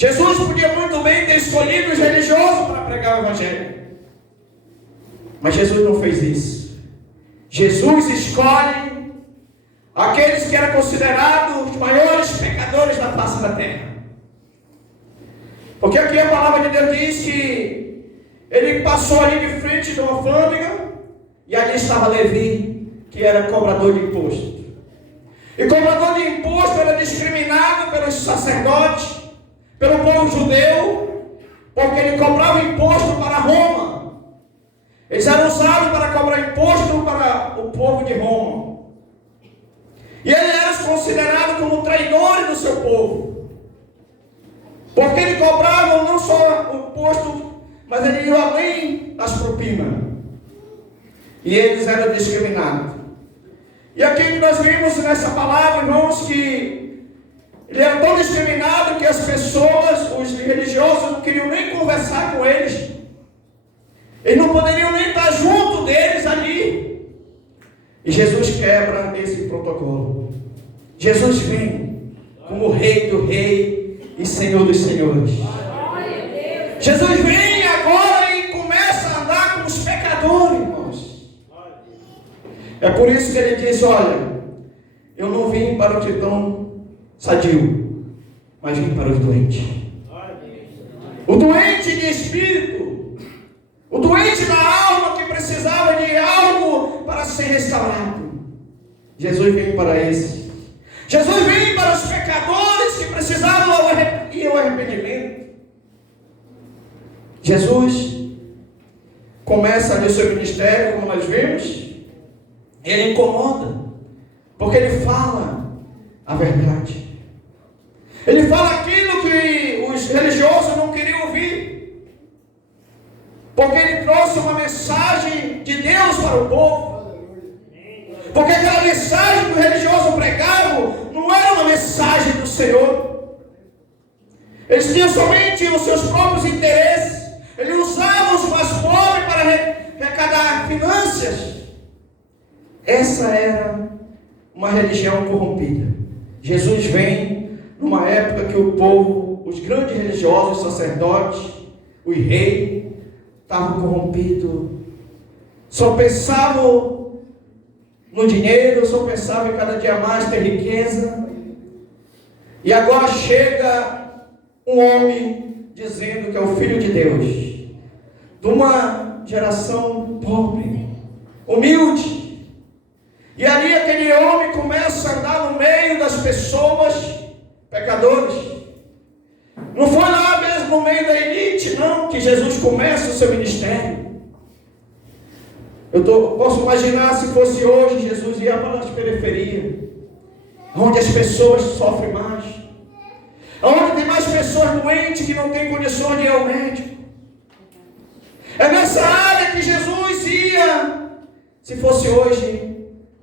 Jesus podia muito bem ter escolhido os religiosos para pregar o Evangelho. Mas Jesus não fez isso. Jesus escolhe aqueles que eram considerados os maiores pecadores da face da terra. Porque aqui a palavra de Deus diz que ele passou ali de frente de uma alfândega e ali estava Levi, que era cobrador de imposto. E cobrador de imposto era discriminado pelos sacerdotes, pelo povo judeu, porque ele cobrava imposto para Roma. Eles eram usados para cobrar imposto para o povo de Roma. E ele era considerado como traidor do seu povo, porque ele cobrava não só o imposto, mas ele ia além das propinas. E eles eram discriminados. E aqui nós vimos nessa palavra, irmãos, que ele era tão discriminado que as pessoas, os religiosos, não queriam nem conversar com eles. Eles não poderiam nem estar junto deles ali. E Jesus quebra esse protocolo. Jesus vem como Rei do Rei e Senhor dos Senhores. Jesus vem agora e começa a andar com os pecadores, irmãos. É por isso que ele diz: olha, eu não vim para o que estão sadio, mas vim para os doentes. O doente de espírito, o doente da alma que precisava de algo para ser restaurado. Jesus veio para esses. Jesus veio para os pecadores que precisavam ir ao arrependimento. Jesus começa ali o seu ministério, como nós vimos. Ele incomoda, porque ele fala a verdade. Ele fala aquilo que os religiosos não queriam ouvir, porque ele trouxe uma mensagem de Deus para o povo. Porque aquela mensagem que o religioso pregava não era uma mensagem do Senhor. Eles tinham somente os seus próprios interesses. Eles usavam os mais pobres para arrecadar finanças. Essa era uma religião corrompida. Jesus vem numa época que o povo, os grandes religiosos, os sacerdotes, os reis, estavam corrompidos. Só pensavam no dinheiro, só pensavam em cada dia mais ter riqueza. E agora chega um homem dizendo que é o Filho de Deus, de uma geração pobre, humilde. E ali aquele homem começa a andar no meio das pessoas pecadores. Não foi lá mesmo no meio da elite, não, que Jesus começa o seu ministério. Posso imaginar se fosse hoje, Jesus ia para as periferias, onde as pessoas sofrem mais, onde tem mais pessoas doentes que não têm condições de ir ao médico. É nessa área que Jesus ia, se fosse hoje,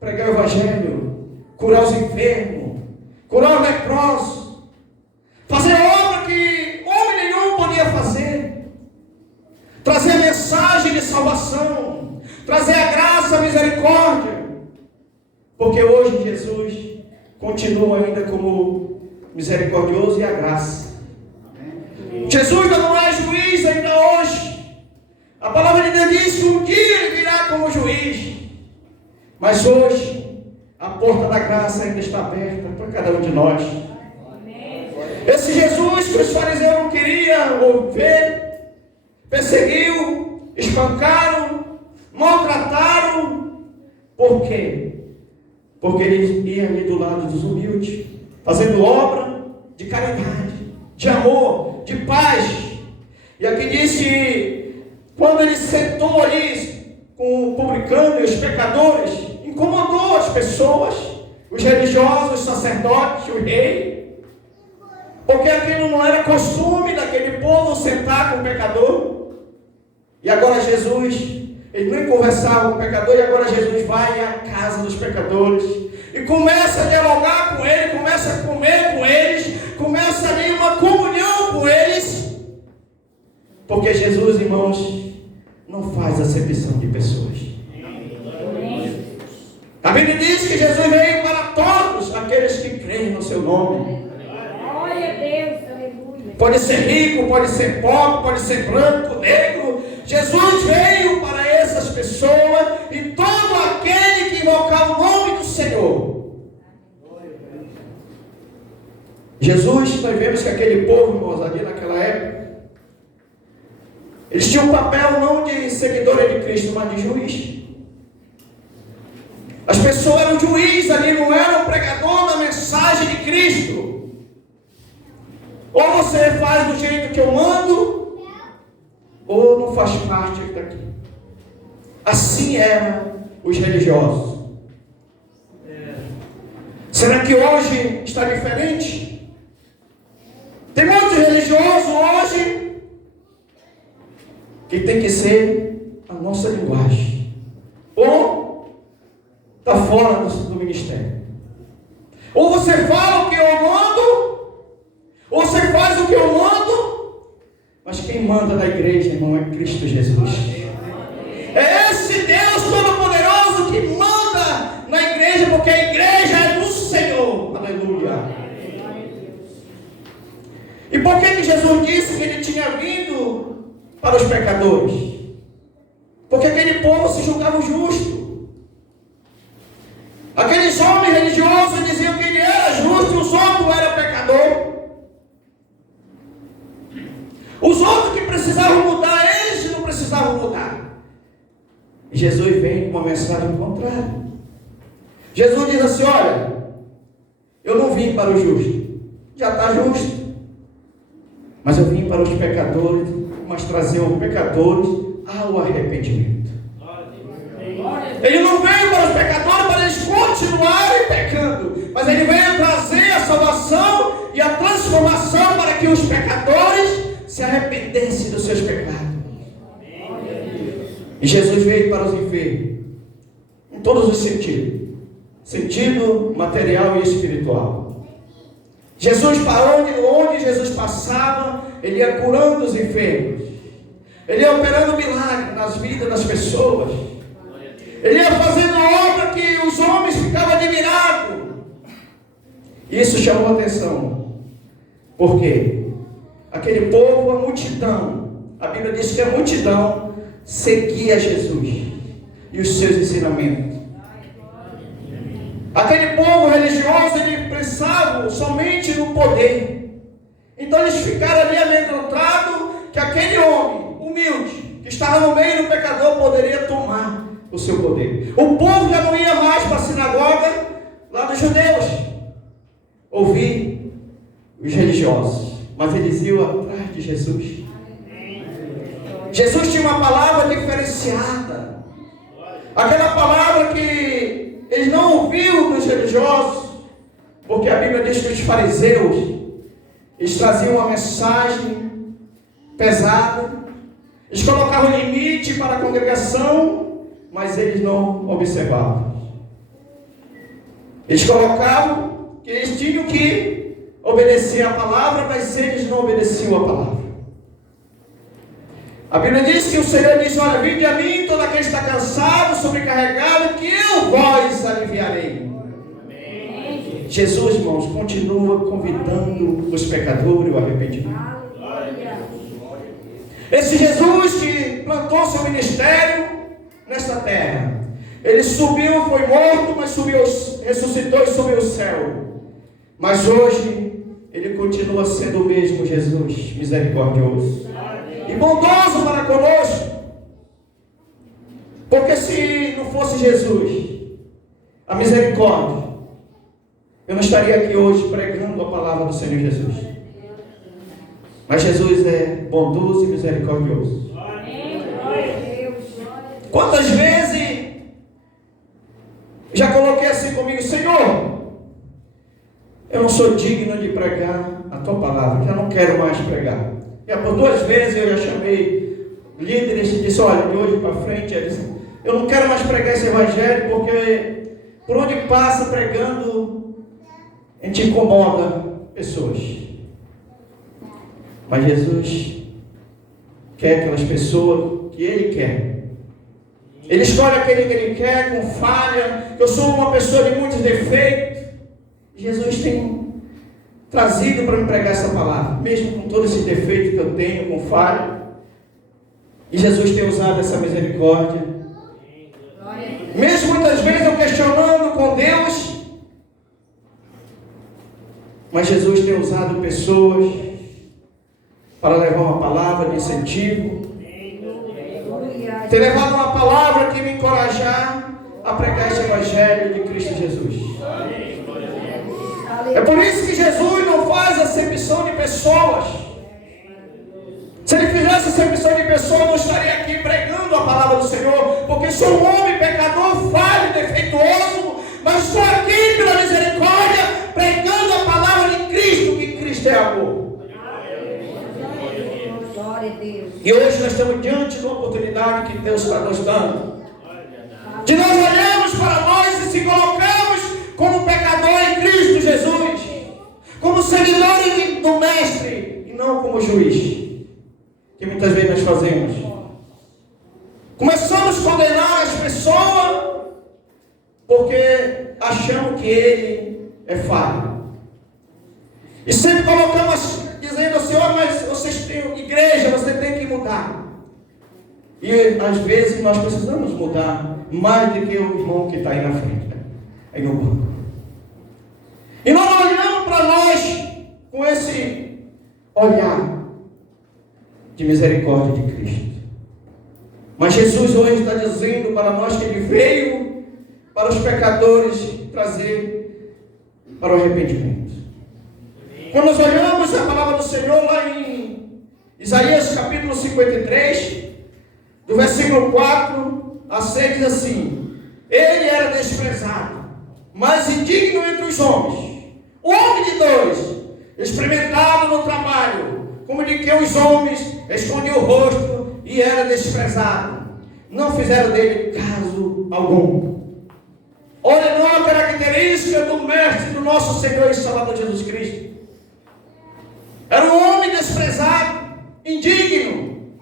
pregar o Evangelho, curar os enfermos, curar os leprosos, fazer obra que homem nenhum podia fazer, trazer a mensagem de salvação, trazer a graça, a misericórdia, porque hoje Jesus continua ainda como misericordioso e a graça. Jesus não é juiz ainda hoje. A palavra de Deus diz que um dia ele virá como juiz. Mas hoje, a porta da graça ainda está aberta para cada um de nós. Esse Jesus que os fariseus não queriam ver, perseguiu, espancaram, maltrataram. Por quê? Porque ele ia ali do lado dos humildes, fazendo obra de caridade, de amor, de paz. E aqui diz que quando ele sentou ali com o publicano e os pecadores, incomodou as pessoas, os religiosos, os sacerdotes, o rei, porque aquilo não era costume daquele povo sentar com o pecador. E agora Jesus, ele nem conversava com o pecador, e agora Jesus vai à casa dos pecadores e começa a dialogar com eles, começa a comer com eles, começa ali uma comunhão com eles, porque Jesus, irmãos, não faz acepção de pessoas. A Bíblia diz que Jesus veio para todos aqueles que creem no seu nome. Glória a Deus, aleluia. Pode ser rico, pode ser pobre, pode ser branco, negro. Jesus veio para essas pessoas e todo aquele que invocar o nome do Senhor. Jesus, nós vemos que aquele povo, irmãos, ali naquela época, eles tinham um papel não de seguidores de Cristo, mas de juiz. As pessoas eram juízes ali, não eram pregador da mensagem de Cristo. Ou você faz do jeito que eu mando, ou não faz parte daqui. Assim eram os religiosos. Será que hoje está diferente? Tem muitos religiosos hoje que tem que ser a nossa linguagem. Ou está fora do ministério. Ou você fala o que eu mando, ou você faz o que eu mando, mas quem manda na igreja, irmão, é Cristo Jesus. É esse Deus Todo-Poderoso que manda na igreja, porque a igreja é do Senhor. Aleluia. E por que Jesus disse que ele tinha vindo para os pecadores? Porque aquele povo se julgava justo. Aqueles homens religiosos diziam que ele era justo e os outros eram pecadores. Os outros que precisavam mudar, eles não precisavam mudar. E Jesus vem com uma mensagem contrária. Jesus diz assim: olha, eu não vim para o justo, já está justo, mas eu vim para os pecadores, mas trazer os pecadores ao arrependimento. Ele não veio para os pecadores para eles continuarem pecando, mas ele veio trazer a salvação e a transformação para que os pecadores se arrependessem dos seus pecados. E Jesus veio para os enfermos, em todos os sentidos, sentido material e espiritual. Jesus, para onde Jesus passava, ele ia curando os enfermos, ele ia operando milagres nas vidas das pessoas, ele ia fazendo obra que os homens ficavam admirados. Isso chamou a atenção. Por quê? Aquele povo, a multidão, a Bíblia diz que a multidão seguia Jesus e os seus ensinamentos. Aquele povo religioso, ele pensava somente no poder. Então eles ficaram ali amedrontados que aquele homem humilde, que estava no meio do pecador, poderia tomar o seu poder. O povo já não ia mais para a sinagoga lá dos judeus ouvir os religiosos, mas eles iam atrás de Jesus. Jesus tinha uma palavra diferenciada, aquela palavra que eles não ouviam dos religiosos, porque a Bíblia diz que os fariseus, eles traziam uma mensagem pesada, eles colocavam limite para a congregação, mas eles não observavam. Eles colocavam que eles tinham que obedecer a palavra, mas eles não obedeciam a palavra. A Bíblia diz que o Senhor diz: olha, vinde a mim, todo aquele que está cansado, sobrecarregado, que eu vós aliviarei. Amém. Jesus, irmãos, continua convidando os pecadores ao arrependimento. Esse Jesus que plantou seu ministério nesta terra, ele subiu, foi morto, mas subiu, ressuscitou e subiu ao céu. Mas hoje ele continua sendo o mesmo Jesus, misericordioso e bondoso para conosco. Porque se não fosse Jesus, a misericórdia, eu não estaria aqui hoje pregando a palavra do Senhor Jesus. Mas Jesus é bondoso e misericordioso. Quantas vezes já coloquei assim comigo: Senhor, eu não sou digno de pregar a tua palavra, já não quero mais pregar. Já por 2 vezes eu já chamei líderes e disse: olha, de hoje para frente, eu não quero mais pregar esse evangelho, porque por onde passa pregando, a gente incomoda pessoas. Mas Jesus quer aquelas pessoas que Ele quer. Ele escolhe aquele que Ele quer, com falha. Eu sou uma pessoa de muitos defeitos. Jesus tem trazido para me pregar essa palavra, mesmo com todo esse defeito que eu tenho, com falha. E Jesus tem usado essa misericórdia. Mesmo muitas vezes eu questionando com Deus, mas Jesus tem usado pessoas para levar uma palavra de incentivo, ter levado uma palavra que me encorajar a pregar esse Evangelho de Cristo Jesus. É por isso que Jesus não faz acepção de pessoas. Se ele fizesse acepção de pessoas, eu não estaria aqui pregando a palavra do Senhor, porque sou um homem pecador, falho, defeituoso, mas estou aqui pela misericórdia, pregando a palavra de Cristo, que Cristo é amor. E hoje nós estamos diante de uma oportunidade que Deus está nos dando, de nós olharmos para nós e se colocamos como pecador em Cristo Jesus, como seguidores do Mestre, e não como juiz, que muitas vezes nós fazemos. Começamos a condenar as pessoas porque achamos que ele é falho, e sempre colocamos dizendo assim: ó, mas vocês têm igreja, você tem que mudar. E às vezes nós precisamos mudar mais do que o irmão que está aí na frente, aí no banco. E nós olhamos para nós com esse olhar de misericórdia de Cristo. Mas Jesus hoje está dizendo para nós que Ele veio para os pecadores trazer para o arrependimento. Quando nós olhamos a palavra do Senhor lá em Isaías capítulo 53, do versículo 4 a 6, diz assim: Ele era desprezado, mas indigno entre os homens, homem de dores, experimentado no trabalho, como de que os homens escondiam o rosto e era desprezado. Não fizeram dele caso algum. Olha, não é uma característica do Mestre, do nosso Senhor e Salvador Jesus Cristo. Era um homem desprezado, indigno,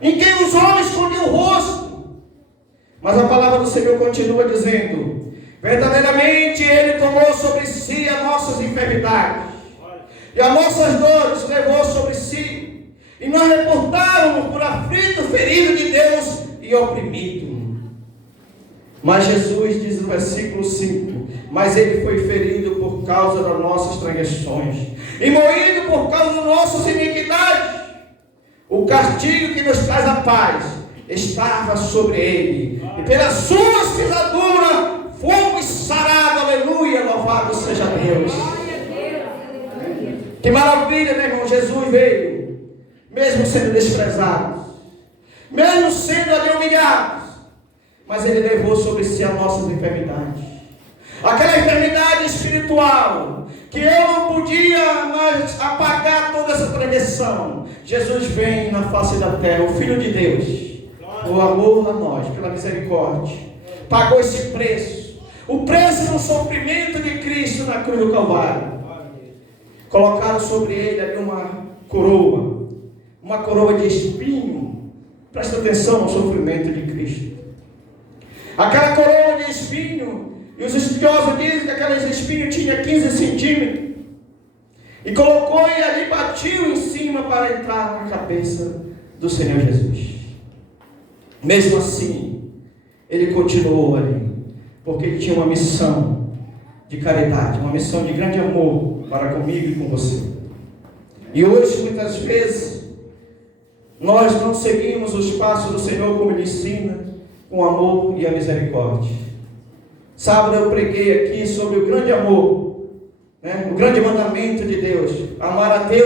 em quem os homens escondiam o rosto. Mas a palavra do Senhor continua dizendo: verdadeiramente Ele tomou sobre si as nossas enfermidades, e as nossas dores levou sobre si, e nós reportávamos por aflito, ferido de Deus e oprimido. Mas Jesus diz no versículo 5: mas Ele foi ferido por causa das nossas transgressões, e moído por causa das nossas iniquidades. O castigo que nos traz a paz estava sobre Ele, e pelas suas pisaduras fomos sarados. Aleluia, louvado seja Deus. Que maravilha, meu irmão. Jesus veio, mesmo sendo desprezado, mesmo sendo ali humilhado, mas Ele levou sobre si as nossas enfermidades. Aquela enfermidade espiritual, que eu não podia mais apagar toda essa transgressão. Jesus vem na face da terra, o Filho de Deus, o amor a nós, pela misericórdia, pagou esse preço, o preço do sofrimento de Cristo na cruz do Calvário. Colocaram sobre Ele ali uma coroa de espinho. Presta atenção no sofrimento de Cristo. Aquela coroa de espinho, e os estudiosos dizem que aqueles espinhos tinham 15 centímetros, e colocou e ali batiu em cima para entrar na cabeça do Senhor Jesus. Mesmo assim, Ele continuou ali, porque Ele tinha uma missão de caridade, uma missão de grande amor para comigo e com você. E hoje, muitas vezes, nós não seguimos os passos do Senhor como Ele ensina, com o amor e a misericórdia. Sábado eu preguei aqui sobre o grande amor, o grande mandamento de Deus: amar a Deus